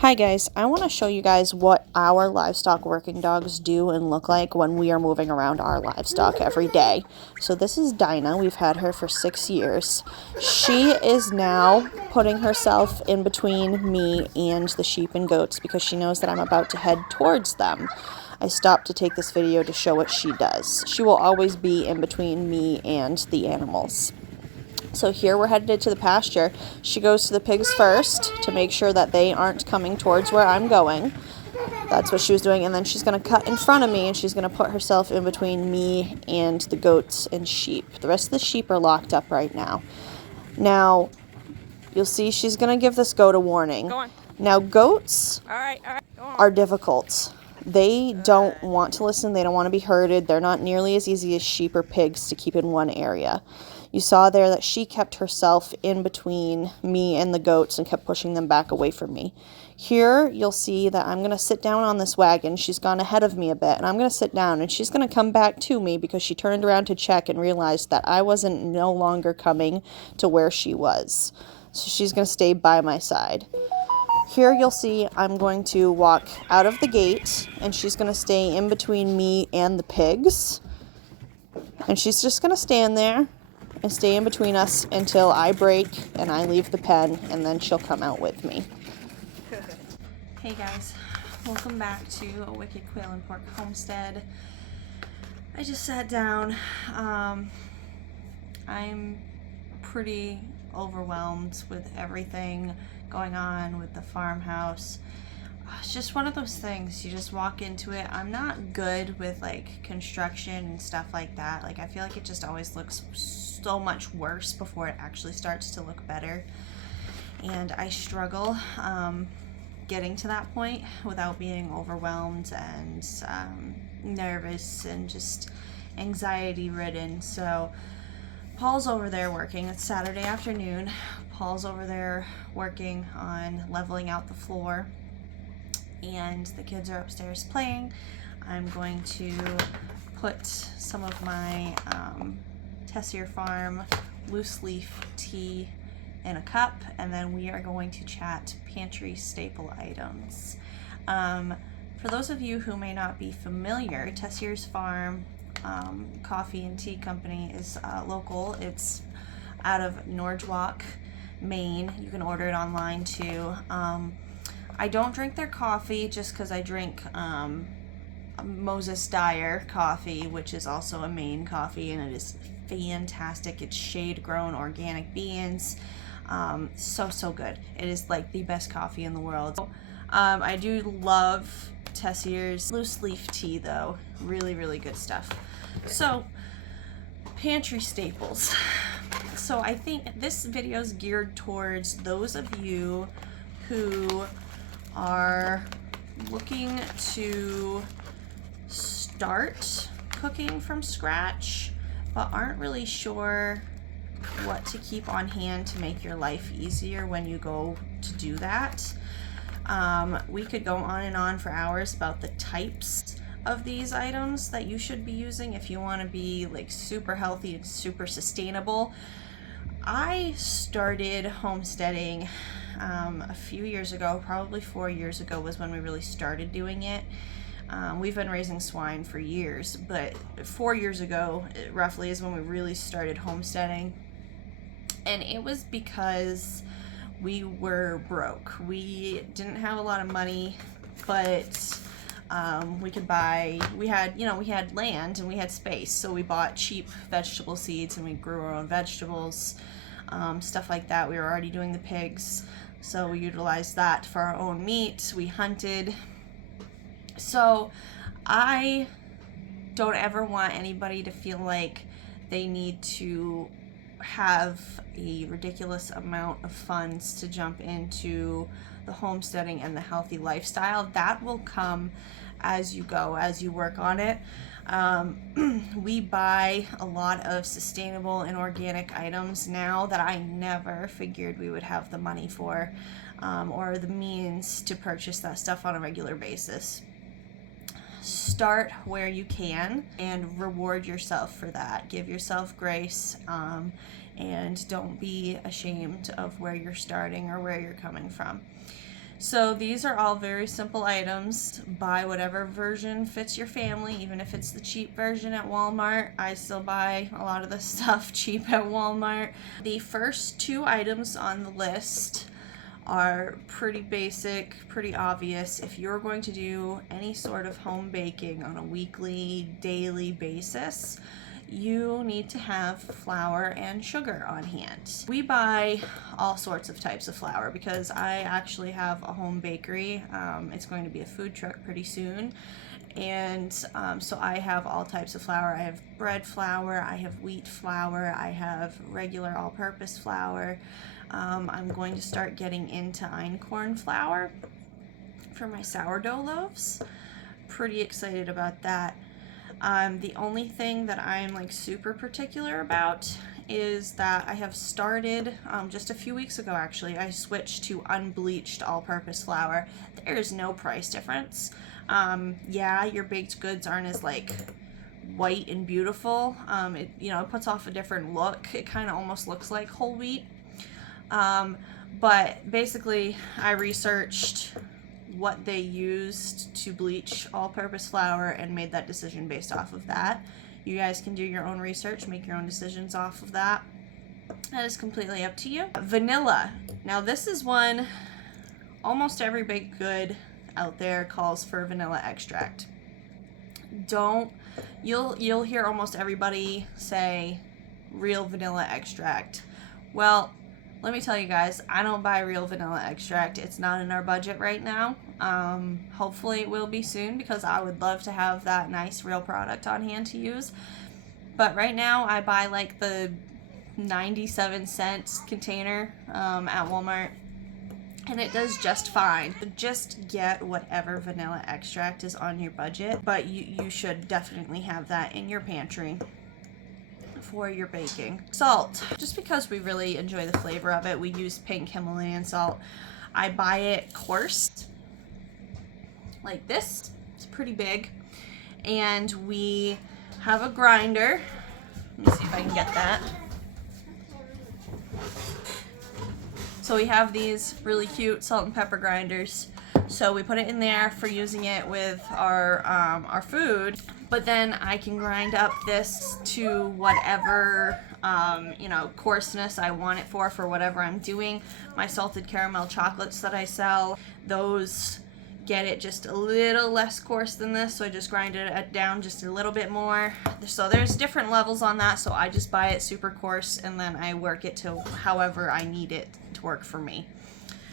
Hi guys, I want to show you guys what our livestock working dogs do and look like when we are moving around our livestock every day. So this is Dinah. We've had her for 6 years. She is now putting herself in between me and the sheep and goats because she knows that I'm about to head towards them. I stopped to take this video to show what she does. She will always be in between me and the animals. So here we're headed to the pasture. She goes to the pigs first to make sure that they aren't coming towards where I'm going. That's what she was doing. And then she's going to cut in front of me and she's going to put herself in between me and the goats and sheep. The rest of the sheep are locked up right now. Now, you'll see she's going to give this goat a warning. Go on. Now, goats All right, go on. are difficult. They don't want to listen. They don't want to be herded. They're not nearly as easy as sheep or pigs to keep in one area. You saw there that she kept herself in between me and the goats and kept pushing them back away from me. Here, you'll see that I'm going to sit down on this wagon. She's gone ahead of me a bit, and I'm going to sit down, and she's going to come back to me because she turned around to check and realized that I wasn't no longer coming to where she was. So she's going to stay by my side. Here you'll see I'm going to walk out of the gate, and she's going to stay in between me and the pigs. And she's just going to stand there and stay in between us until I break and I leave the pen, and then she'll come out with me. Hey guys, welcome back to a Wicked Quail and Pork Homestead. I just sat down. I'm pretty overwhelmed with everything going on with the farmhouse. It's just one of those things, you just walk into it. I'm not good with like construction and stuff like that. Like I feel like it just always looks so much worse before it actually starts to look better. And I struggle getting to that point without being overwhelmed and nervous and just anxiety ridden. So Paul's over there working. It's Saturday afternoon. Paul's over there working on leveling out the floor, and the kids are upstairs playing. I'm going to put some of my Tessier Farm loose leaf tea in a cup, and then we are going to chat pantry staple items. For those of you who may not be familiar, Tessier's Farm coffee and tea company is local. It's out of Norwalk, Maine. You can order it online too. I don't drink their coffee just because I drink Moses Dyer coffee, which is also a Maine coffee, and it is fantastic. It's shade grown organic beans. So good. It is like the best coffee in the world. I do love Tessier's loose leaf tea though. Really good stuff. So pantry staples. So I think this video is geared towards those of you who are looking to start cooking from scratch but aren't really sure what to keep on hand to make your life easier when you go to do that. We could go on and on for hours about the types of these items that you should be using if you want to be like super healthy and super sustainable. I started homesteading a few years ago, probably 4 years ago was when we really started doing it. We've been raising swine for years, but 4 years ago roughly is when we really started homesteading. And it was because we were broke. We didn't have a lot of money, but we could buy, we had land and we had space, so we bought cheap vegetable seeds and we grew our own vegetables, stuff like that. We were already doing the pigs, so we utilized that for our own meat. We hunted. So I don't ever want anybody to feel like they need to have a ridiculous amount of funds to jump into the homesteading and the healthy lifestyle. That will come as you go, as you work on it. We buy a lot of sustainable and organic items now that I never figured we would have the money for, or the means to purchase that stuff on a regular basis. Start where you can and reward yourself for that. Give yourself grace, and don't be ashamed of where you're starting or where you're coming from. So these are all very simple items. Buy whatever version fits your family, even if it's the cheap version at Walmart. I still buy a lot of the stuff cheap at Walmart. The first two items on the list are pretty basic, pretty obvious. If you're going to do any sort of home baking on a weekly, daily basis, you need to have flour and sugar on hand. We buy all sorts of types of flour because I actually have a home bakery. It's going to be a food truck pretty soon. And so I have all types of flour. I have bread flour, I have wheat flour, I have regular all-purpose flour. I'm going to start getting into einkorn flour for my sourdough loaves. Pretty excited about that. The only thing that I'm like super particular about is that I have started, just a few weeks ago actually, I switched to unbleached all-purpose flour. There's no price difference. Yeah, your baked goods aren't as like white and beautiful. It puts off a different look. It kind of almost looks like whole wheat. But basically I researched what they used to bleach all-purpose flour and made that decision based off of that. You guys can do your own research, make your own decisions off of that. That is completely up to you. Vanilla. Now this is one almost every baked good out there calls for vanilla extract. You'll hear almost everybody say real vanilla extract. Well, let me tell you guys, I don't buy real vanilla extract. It's not in our budget right now. Hopefully it will be soon because I would love to have that nice real product on hand to use. But right now I buy like the 97-cent container at Walmart, and it does just fine. Just get whatever vanilla extract is on your budget, but you should definitely have that in your pantry for your baking. Salt. Just because we really enjoy the flavor of it, we use pink Himalayan salt. I buy it coarse, like this. It's pretty big. And we have a grinder. Let me see if I can get that. So we have these really cute salt and pepper grinders. So we put it in there for using it with our food, but then I can grind up this to whatever coarseness I want it for whatever I'm doing. My salted caramel chocolates that I sell, those get it just a little less coarse than this, so I just grind it down just a little bit more. So there's different levels on that, so I just buy it super coarse and then I work it to however I need it to work for me.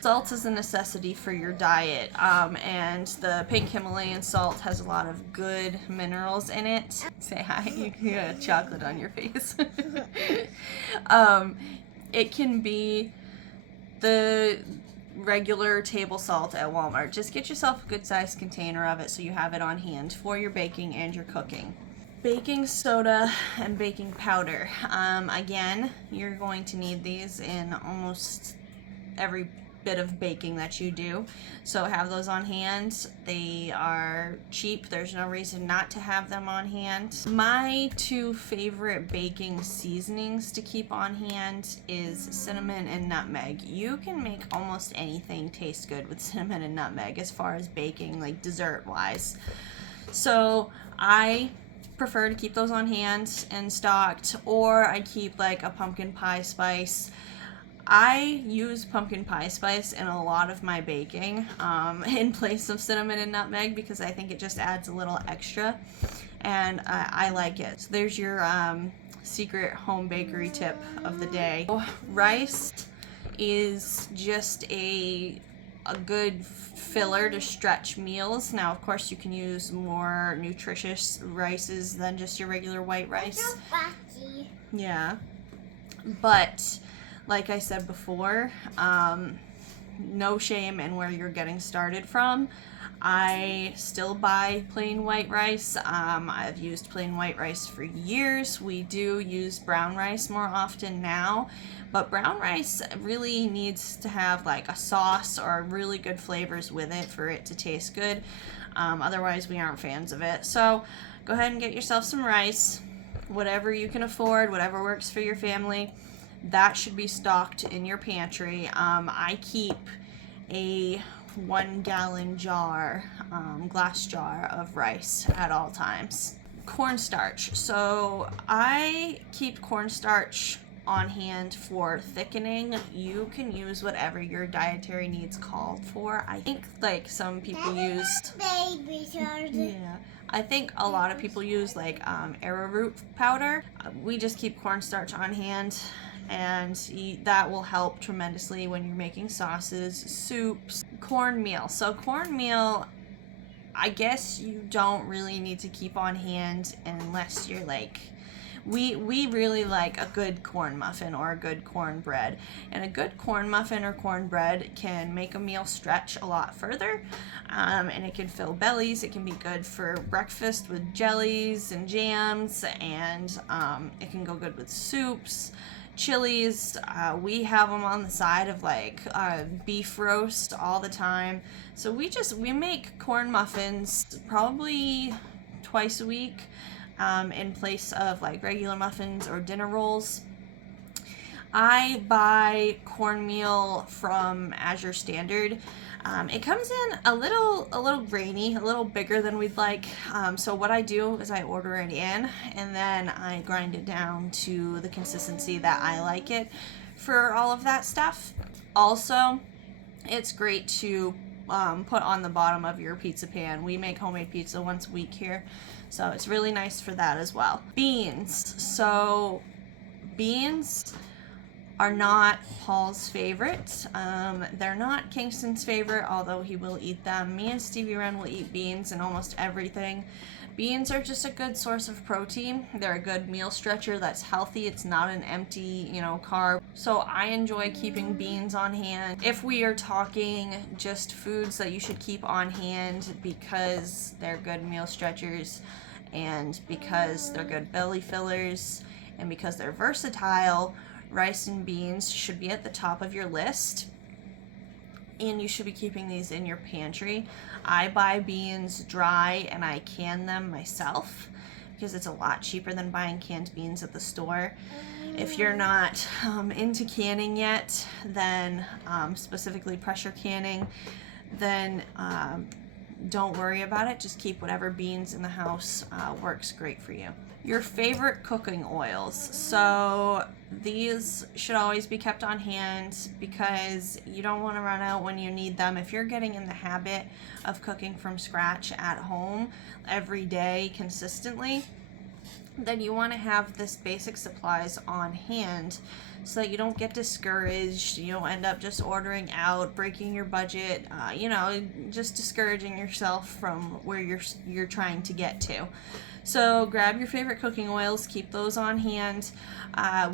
Salt is a necessity for your diet, and the pink Himalayan salt has a lot of good minerals in it. Say hi, you got chocolate on your face. It can be the regular table salt at Walmart. Just get yourself a good sized container of it so you have it on hand for your baking and your cooking. Baking soda and baking powder. Again, you're going to need these in almost every bit of baking that you do, so have those on hand. They are cheap. There's no reason not to have them on hand. My two favorite baking seasonings to keep on hand is cinnamon and nutmeg. You can make almost anything taste good with cinnamon and nutmeg as far as baking, like dessert wise. So I prefer to keep those on hand and stocked, or I keep like a pumpkin pie spice. I use pumpkin pie spice in a lot of my baking in place of cinnamon and nutmeg because I think it just adds a little extra, and I like it. So there's your secret home bakery tip of the day. Rice is just a good filler to stretch meals. Now, of course, you can use more nutritious rices than just your regular white rice. Yeah, but like I said before, no shame in where you're getting started from. I still buy plain white rice. I've used plain white rice for years. We do use brown rice more often now, but brown rice really needs to have like a sauce or really good flavors with it for it to taste good. Otherwise, we aren't fans of it. So go ahead and get yourself some rice, whatever you can afford, whatever works for your family. That should be stocked in your pantry. I keep a 1 gallon jar, glass jar of rice at all times. Cornstarch. So I keep cornstarch on hand for thickening. You can use whatever your dietary needs called for. I think like some people use yeah. I think a lot of people use like arrowroot powder. We just keep cornstarch on hand, and that will help tremendously when you're making sauces, soups. Cornmeal. So cornmeal, I guess you don't really need to keep on hand unless you're like, we really like a good corn muffin or a good cornbread. And a good corn muffin or cornbread can make a meal stretch a lot further, and it can fill bellies. It can be good for breakfast with jellies and jams, and it can go good with soups, chilies. We have them on the side of like beef roast all the time. So we make corn muffins probably twice a week, in place of like regular muffins or dinner rolls. I buy cornmeal from Azure Standard. It comes in a little grainy, a little bigger than we'd like. So what I do is I order it in, and then I grind it down to the consistency that I like it for all of that stuff. Also, it's great to put on the bottom of your pizza pan. We make homemade pizza once a week here, so it's really nice for that as well. Beans. So beans are not Paul's favorite. They're not Kingston's favorite, although he will eat them. Me and Stevie Wren will eat beans and almost everything. Beans are just a good source of protein. They're a good meal stretcher that's healthy. It's not an empty, carb. So I enjoy keeping beans on hand. If we are talking just foods that you should keep on hand because they're good meal stretchers, and because they're good belly fillers, and because they're versatile, rice and beans should be at the top of your list, and you should be keeping these in your pantry. I buy beans dry and I can them myself because it's a lot cheaper than buying canned beans at the store. If you're not into canning yet, then specifically pressure canning, then don't worry about it. Just keep whatever beans in the house works great for you. Your favorite cooking oils. So these should always be kept on hand because you don't want to run out when you need them. If you're getting in the habit of cooking from scratch at home every day consistently, then you want to have this basic supplies on hand so that you don't get discouraged. You don't end up just ordering out, breaking your budget, just discouraging yourself from where you're trying to get to. So grab your favorite cooking oils, keep those on hand.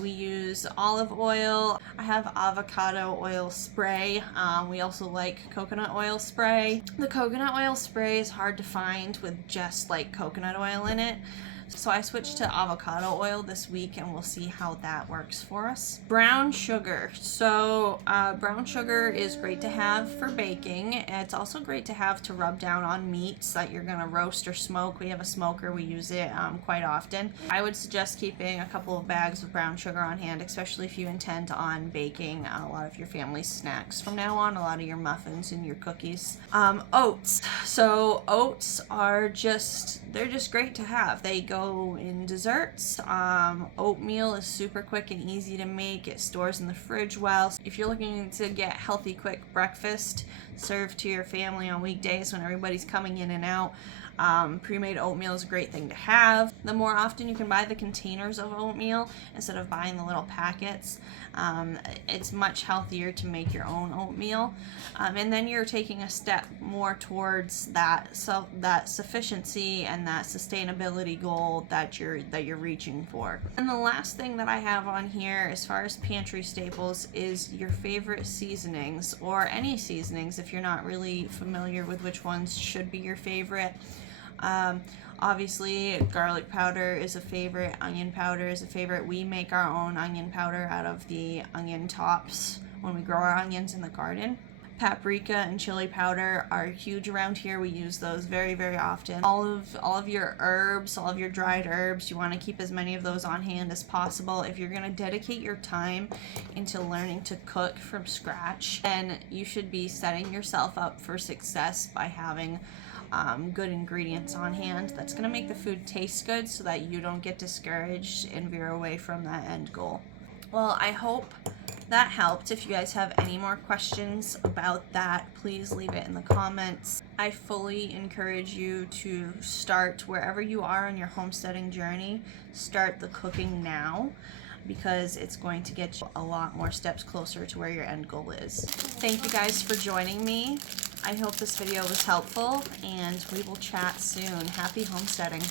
We use olive oil. I have avocado oil spray. We also like coconut oil spray. The coconut oil spray is hard to find with just like coconut oil in it. So I switched to avocado oil this week, and we'll see how that works for us. Brown sugar. So brown sugar is great to have for baking. It's also great to have to rub down on meats that you're gonna roast or smoke. We have a smoker. We use it quite often. I would suggest keeping a couple of bags of brown sugar on hand, especially if you intend on baking a lot of your family's snacks from now on, a lot of your muffins and your cookies. Oats. So oats are they're just great to have. They go in desserts. Oatmeal is super quick and easy to make. It stores in the fridge well. If you're looking to get healthy, quick breakfast served to your family on weekdays when everybody's coming in and out, pre-made oatmeal is a great thing to have. The more often you can buy the containers of oatmeal instead of buying the little packets, it's much healthier to make your own oatmeal. And then you're taking a step more towards that sufficiency and that sustainability goal that you're reaching for. And the last thing that I have on here as far as pantry staples is your favorite seasonings, or any seasonings if you're not really familiar with which ones should be your favorite. Obviously, garlic powder is a favorite, onion powder is a favorite. We make our own onion powder out of the onion tops when we grow our onions in the garden. Paprika and chili powder are huge around here. We use those very, very often. All of your herbs, all of your dried herbs, you want to keep as many of those on hand as possible. If you're going to dedicate your time into learning to cook from scratch, then you should be setting yourself up for success by having good ingredients on hand. That's going to make the food taste good so that you don't get discouraged and veer away from that end goal. Well, I hope that helped. If you guys have any more questions about that, please leave it in the comments. I fully encourage you to start wherever you are on your homesteading journey. Start the cooking now, because it's going to get you a lot more steps closer to where your end goal is. Thank you guys for joining me. I hope this video was helpful, and we will chat soon. Happy homesteading.